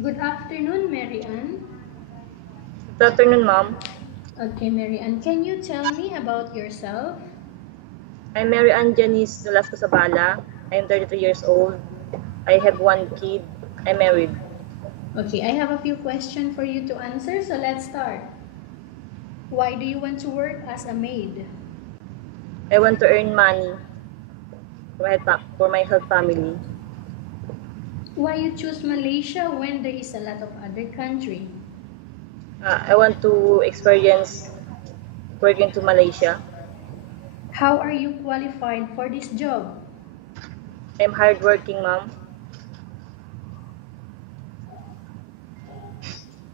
Good afternoon, Mary Ann. Good afternoon, ma'am. Okay, Mary Ann, can you tell me about yourself? I'm Janice Zabala. I'm 33 years old. I have one kid. I'm married. Okay, I have a few questions for you to answer, so let's start. Why do you want to work as a maid? I want to earn money for my whole family. Why you choose Malaysia when there is a lot of other country? I want to experience working to Malaysia. How are you qualified for this job? I'm hardworking, ma'am.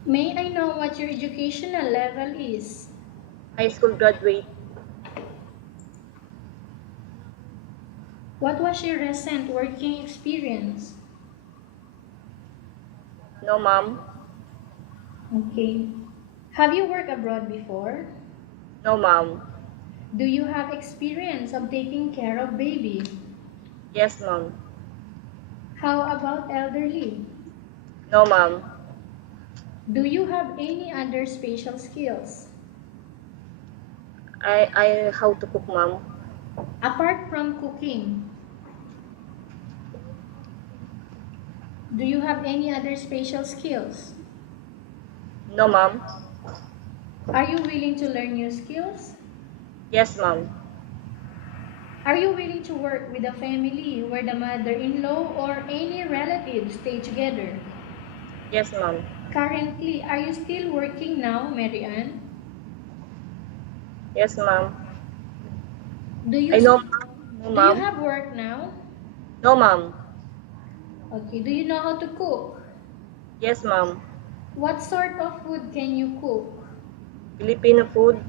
May I know what your educational level is? High school graduate. What was your recent working experience? No, ma'am. Okay. Have you worked abroad before? No, ma'am. Do you have experience of taking care of baby? Yes, ma'am. How about elderly? No, ma'am. Do you have any other special skills? I how to cook, ma'am. Apart from cooking, do you have any other special skills? No, ma'am. Are you willing to learn new skills? Yes, ma'am. Are you willing to work with a family where the mother-in-law or any relatives stay together? Yes, ma'am. Currently, are you still working now, Mary Ann? Yes, ma'am. Do you I know, ma'am. No, do you ma'am. have work now? No, ma'am. Okay, do you know how to cook? Yes, ma'am. What sort of food can you cook? Filipino food.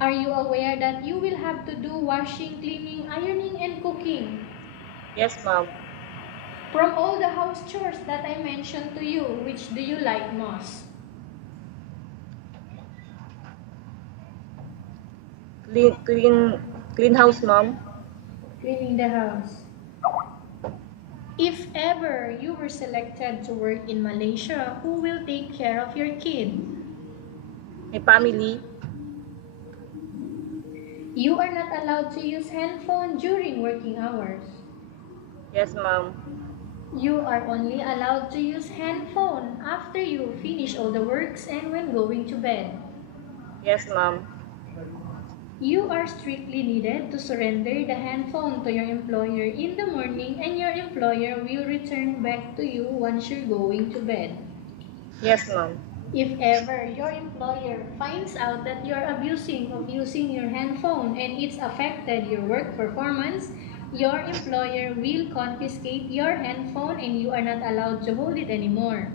Are you aware that you will have to do washing, cleaning, ironing, and cooking? Yes, ma'am. From all the house chores that I mentioned to you, which do you like most? Clean house, ma'am. Cleaning the house. If ever you were selected to work in Malaysia, who will take care of your kid? My family. You are not allowed to use handphone during working hours. Yes, ma'am. You are only allowed to use handphone after you finish all the works and when going to bed. Yes, ma'am. You are strictly needed to surrender the handphone to your employer in the morning and your employer will return back to you once you're going to bed. Yes, ma'am. If ever your employer finds out that you're abusing of using your handphone and it's affected your work performance, your employer will confiscate your handphone and you are not allowed to hold it anymore.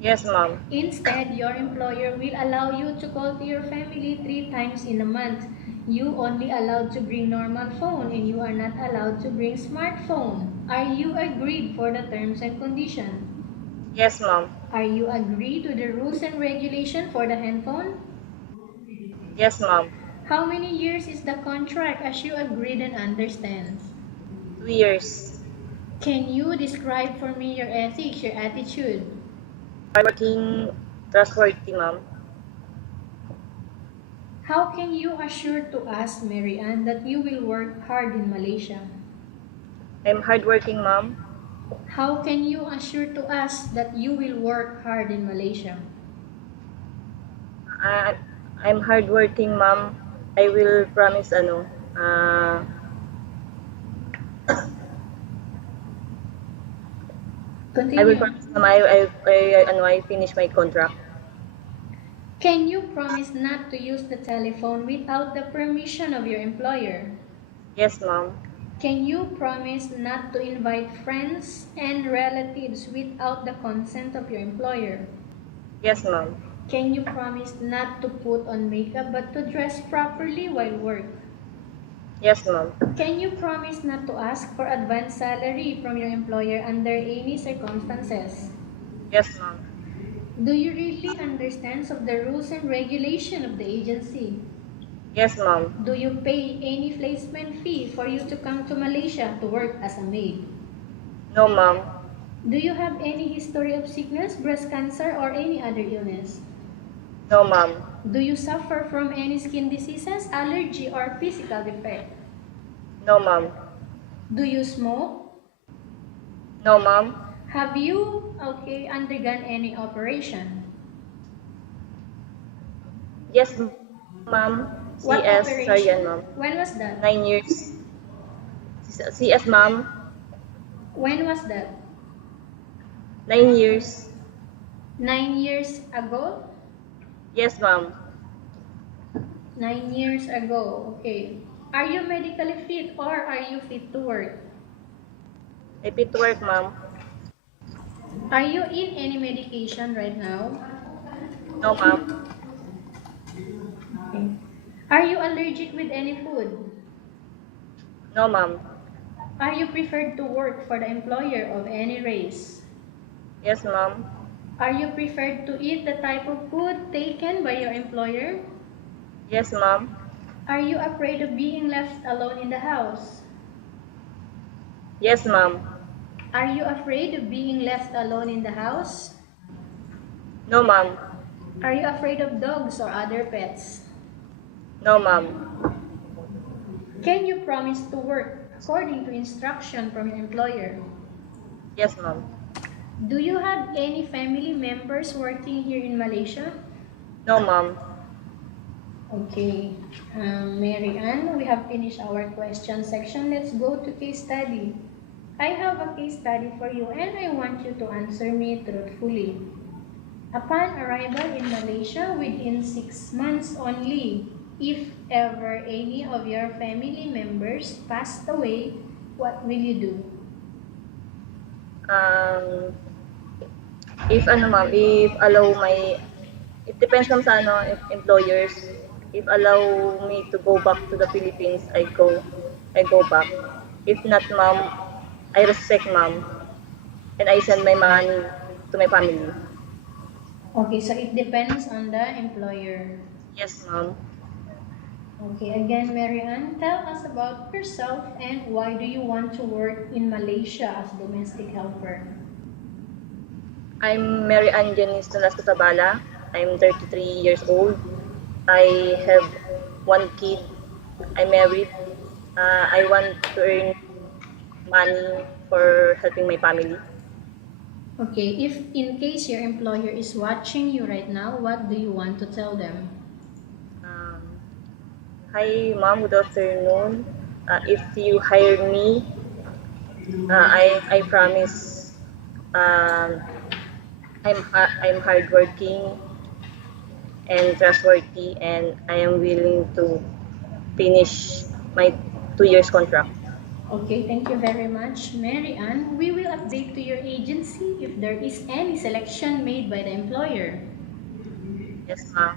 Yes, ma'am. Instead, your employer will allow you to call to your family 3 times in a month. You only allowed to bring normal phone and you are not allowed to bring smartphone. Are you agreed for the terms and conditions? Yes, ma'am. Are you agreed to the rules and regulation for the handphone? Yes, ma'am. How many years is the contract as you agreed and understand? 2 years. Can you describe for me your ethics, your attitude? Hardworking, trustworthy, ma'am. How can you assure to us, Mary Ann, that you will work hard in Malaysia? I'm hardworking, ma'am. How can you assure to us that you will work hard in Malaysia? I, I'm hardworking, ma'am. I will promise, I will Continue. promise, ma'am, I finish my contract. Can you promise not to use the telephone without the permission of your employer? Yes, ma'am. Can you promise not to invite friends and relatives without the consent of your employer? Yes, ma'am. Can you promise not to put on makeup but to dress properly while work? Yes, ma'am. Can you promise not to ask for advance salary from your employer under any circumstances? Yes, ma'am. Do you really understand of the rules and regulation of the agency? Yes, ma'am. Do you pay any placement fee for you to come to Malaysia to work as a maid? No, ma'am. Do you have any history of sickness, breast cancer, or any other illness? No, ma'am. Do you suffer from any skin diseases, allergy, or physical defect? No, ma'am. Do you smoke? No, ma'am. Have you undergone any operation? Yes, ma'am. What CS, sorry yan, operation? ma'am. When was that? 9 years. CS, ma'am. When was that? 9 years. 9 years ago? Yes, ma'am. 9 years ago. Okay. Are you medically fit or are you fit to work? I fit to work, ma'am. Are you in any medication right now? No, ma'am. Okay. Are you allergic with any food? No, ma'am. Are you preferred to work for the employer of any race? Yes, ma'am. Are you preferred to eat the type of food taken by your employer? Yes, ma'am. Are you afraid of being left alone in the house? Yes, ma'am. Are you afraid of being left alone in the house? No, ma'am. Are you afraid of dogs or other pets? No, ma'am. Can you promise to work according to instruction from your employer? Yes, ma'am. Do you have any family members working here in Malaysia? No, ma'am. Okay, Mary Ann, we have finished our question section. Let's go to case study. I have a case study for you and I want you to answer me truthfully. Upon arrival in Malaysia within 6 months only, if ever any of your family members passed away, what will you do? Um, if ma'am, if allow my, it depends naman sa employers. If allow me to go back to the Philippines, I go back. If not, ma'am, I respect ma'am, and I send my money to my family. Okay, so it depends on the employer. Yes, ma'am. Okay, again, Mary Ann, tell us about yourself and why do you want to work in Malaysia as domestic helper? I'm Mary Janice Zabala. I'm 33 years old. I have one kid. I'm married. I want to earn money for helping my family. Okay, if in case your employer is watching you right now, what do you want to tell them? Um, Hi, ma'am. Good afternoon. If you hire me, I promise. Um, I'm hardworking and trustworthy, and I am willing to finish my 2 years contract. Okay, thank you very much, Mary Ann. We will update to your agency if there is any selection made by the employer. Yes, ma'am.